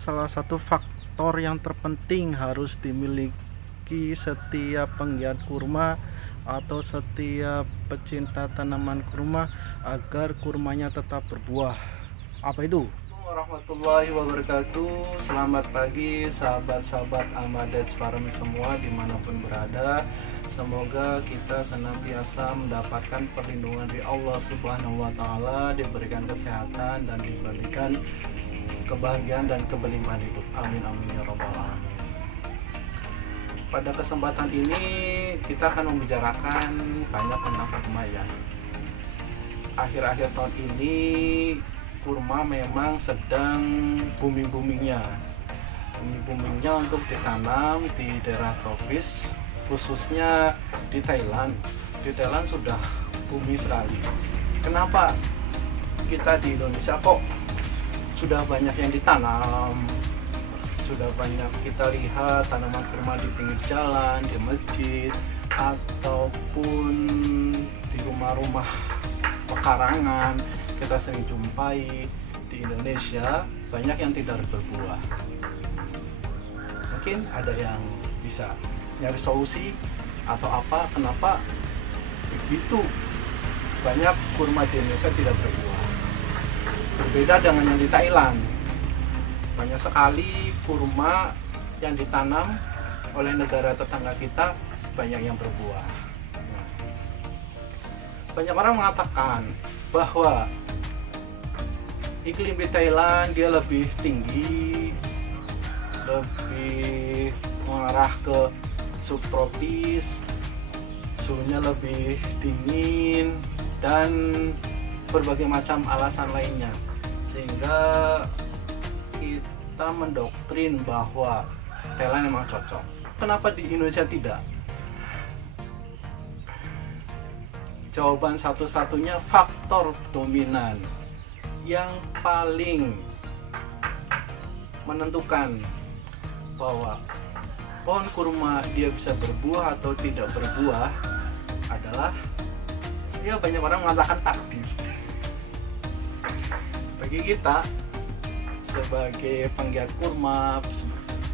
salah satu faktor yang terpenting harus dimiliki setiap penggiat kurma atau setiap pecinta tanaman kurma agar kurmanya tetap berbuah. Apa itu? Warahmatullahi wabarakatuh. Selamat pagi sahabat-sahabat Amadets Farm semua dimanapun berada. Semoga kita senantiasa mendapatkan perlindungan dari Allah Subhanahu wa Ta'ala, diberikan kesehatan dan diberikan kebahagiaan dan keberlimpahan hidup. Amin amin ya robbal alamin. Pada kesempatan ini kita akan membicarakan banyak tentang kurma ya. Akhir-akhir tahun ini kurma memang sedang booming-boomingnya untuk ditanam di daerah tropis, khususnya di Thailand. Di Thailand sudah booming sekali. Kenapa kita di Indonesia kok sudah banyak yang ditanam, sudah banyak kita lihat tanaman kurma di pinggir jalan, di masjid, ataupun di rumah-rumah pekarangan kita sering jumpai di Indonesia, banyak yang tidak berbuah. Mungkin ada yang bisa nyari solusi atau apa, kenapa begitu banyak kurma di Indonesia tidak berbuah. Berbeda dengan yang di Thailand, banyak sekali kurma yang ditanam oleh negara tetangga kita, banyak yang berbuah. Banyak orang mengatakan bahwa iklim di Thailand dia lebih tinggi, lebih mengarah ke subtropis, suhunya lebih dingin, dan berbagai macam alasan lainnya, sehingga kita mendoktrin bahwa Thailand memang cocok. Kenapa di Indonesia tidak? Jawaban satu-satunya faktor dominan yang paling menentukan bahwa pohon kurma dia bisa berbuah atau tidak berbuah adalah, ya banyak orang mengatakan takdir. Bagi kita sebagai penggiat kurma,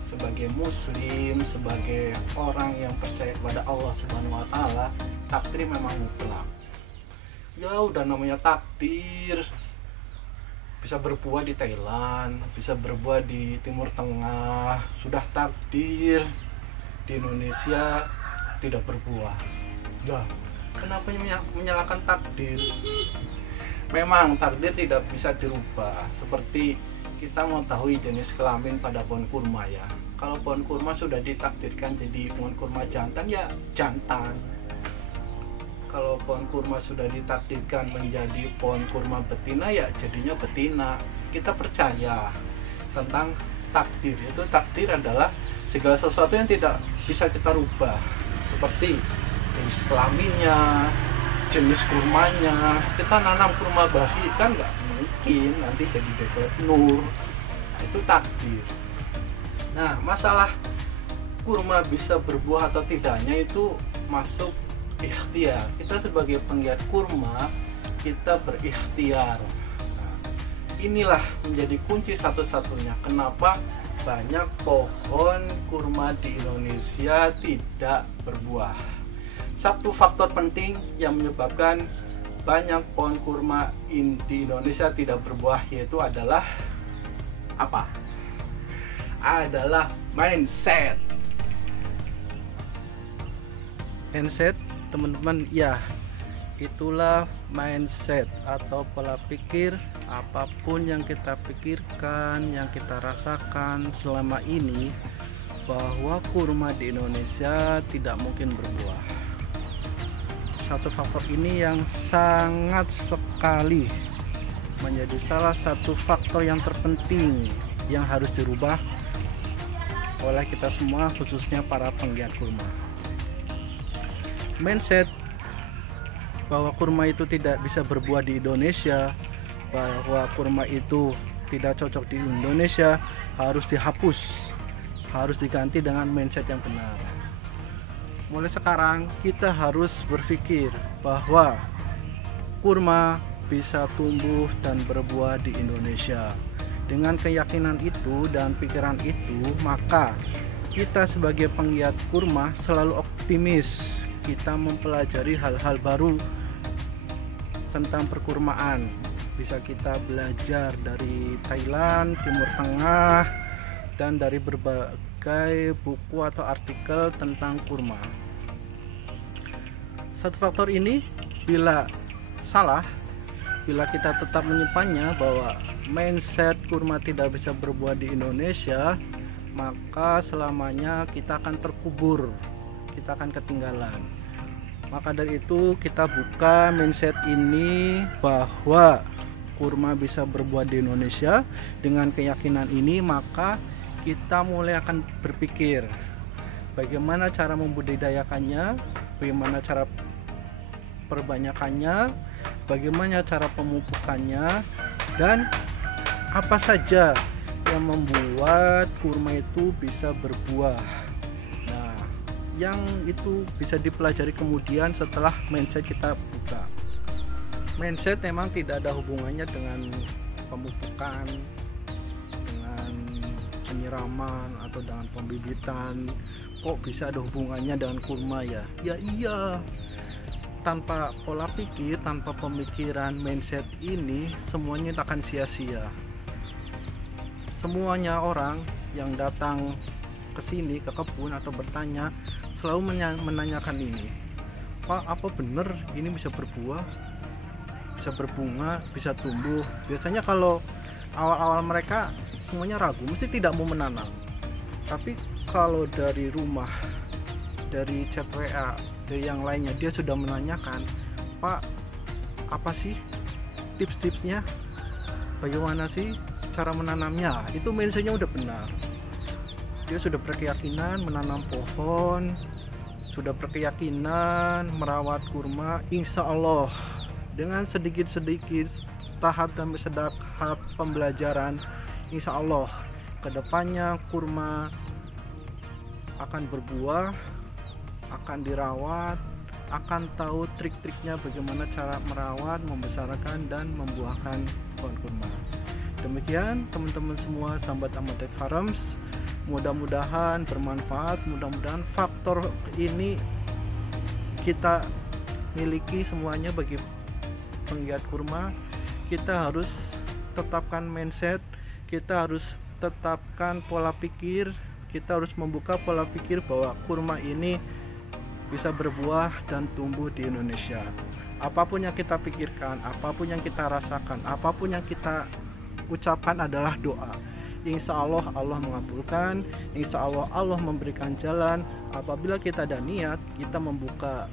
sebagai muslim, sebagai orang yang percaya kepada Allah Subhanahu wa Ta'ala, takdir memang mutlak. Ya udah namanya takdir, bisa berbuah di Thailand, bisa berbuah di Timur Tengah, sudah takdir di Indonesia tidak berbuah. Lah, kenapa menyalahkan takdir? Memang takdir tidak bisa dirubah. Seperti kita mengetahui jenis kelamin pada pohon kurma ya. Kalau pohon kurma sudah ditakdirkan jadi pohon kurma jantan, ya jantan. Kalau pohon kurma sudah ditakdirkan menjadi pohon kurma betina, ya jadinya betina. Kita percaya tentang takdir. Itu takdir adalah segala sesuatu yang tidak bisa kita rubah, seperti jenis kelaminnya, jenis kurmanya. Kita nanam kurma bahi kan nggak mungkin nanti jadi deklet nur. Nah, itu takdir. Nah, masalah kurma bisa berbuah atau tidaknya itu masuk ikhtiar. Kita sebagai penggiat kurma, kita berikhtiar. Nah, inilah menjadi kunci satu-satunya kenapa banyak pohon kurma di Indonesia tidak berbuah. Satu faktor penting yang menyebabkan banyak pohon kurma di Indonesia tidak berbuah yaitu adalah apa? Adalah mindset. Mindset, teman-teman, ya itulah mindset atau pola pikir. Apapun yang kita pikirkan, yang kita rasakan selama ini, bahwa kurma di Indonesia tidak mungkin berbuah. Satu faktor ini yang sangat sekali menjadi salah satu faktor yang terpenting yang harus dirubah oleh kita semua, khususnya para penggiat kurma. Mindset bahwa kurma itu tidak bisa berbuah di Indonesia, bahwa kurma itu tidak cocok di Indonesia, harus dihapus, harus diganti dengan mindset yang benar. Mulai sekarang kita harus berpikir bahwa kurma bisa tumbuh dan berbuah di Indonesia. Dengan keyakinan itu dan pikiran itu, maka kita sebagai penggiat kurma selalu optimis. Kita mempelajari hal-hal baru tentang perkurmaan. Bisa kita belajar dari Thailand, Timur Tengah, dan dari berbagai buku atau artikel tentang kurma. Satu faktor ini bila salah, bila kita tetap menyimpannya bahwa mindset kurma tidak bisa berbuah di Indonesia, maka selamanya kita akan terkubur, kita akan ketinggalan. Maka dari itu kita buka mindset ini bahwa kurma bisa berbuah di Indonesia. Dengan keyakinan ini maka kita mulai akan berpikir bagaimana cara membudidayakannya, bagaimana cara perbanyakannya, bagaimana cara pemupukannya, dan apa saja yang membuat kurma itu bisa berbuah. Nah, yang itu bisa dipelajari kemudian setelah mindset kita buka. Mindset memang tidak ada hubungannya dengan pemupukan, dengan penyiraman atau dengan pembibitan. Kok bisa ada hubungannya dengan kurma ya? Ya iya. Tanpa pola pikir, tanpa pemikiran mindset ini, semuanya akan sia-sia. Semuanya orang yang datang ke sini, ke kebun atau bertanya, selalu menanyakan ini, Pak, apa benar ini bisa berbuah, bisa berbunga, bisa tumbuh? Biasanya kalau awal-awal mereka semuanya ragu, mesti tidak mau menanam. Tapi kalau dari rumah, dari chat WA, dari yang lainnya, dia sudah menanyakan, Pak, apa sih tips-tipsnya, bagaimana sih cara menanamnya? Itu mindsetnya udah benar. Dia sudah berkeyakinan menanam pohon, sudah berkeyakinan merawat kurma. Insya Allah dengan sedikit-sedikit tahap demi tahap pembelajaran, insya Allah kedepannya kurma akan berbuah, akan dirawat, akan tahu trik-triknya bagaimana cara merawat, membesarkan, dan membuahkan pohon kurma. Demikian teman-teman semua, sahabat Ahmad Farms, mudah-mudahan bermanfaat, mudah-mudahan faktor ini kita miliki semuanya bagi penggiat kurma. Kita harus tetapkan mindset, kita harus tetapkan pola pikir, kita harus membuka pola pikir bahwa kurma ini bisa berbuah dan tumbuh di Indonesia. Apapun yang kita pikirkan, apapun yang kita rasakan, apapun yang kita ucapkan adalah doa. Insya Allah Allah mengabulkan, insya Allah Allah memberikan jalan. Apabila kita ada niat, kita membuka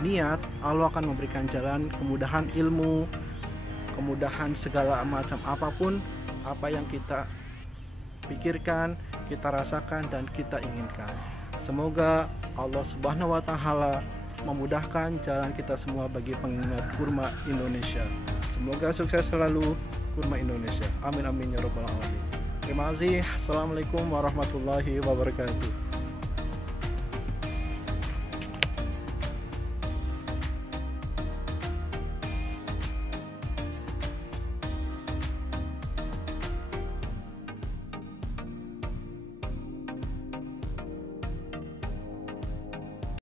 niat, Allah akan memberikan jalan, kemudahan ilmu, kemudahan segala macam apapun apa yang kita pikirkan, kita rasakan, dan kita inginkan. Semoga Allah Subhanahu wa Ta'ala memudahkan jalan kita semua bagi penggiat kurma Indonesia. Semoga sukses selalu kurma Indonesia. Amin amin ya rabbal alamin. Terima kasih. Assalamualaikum warahmatullahi wabarakatuh.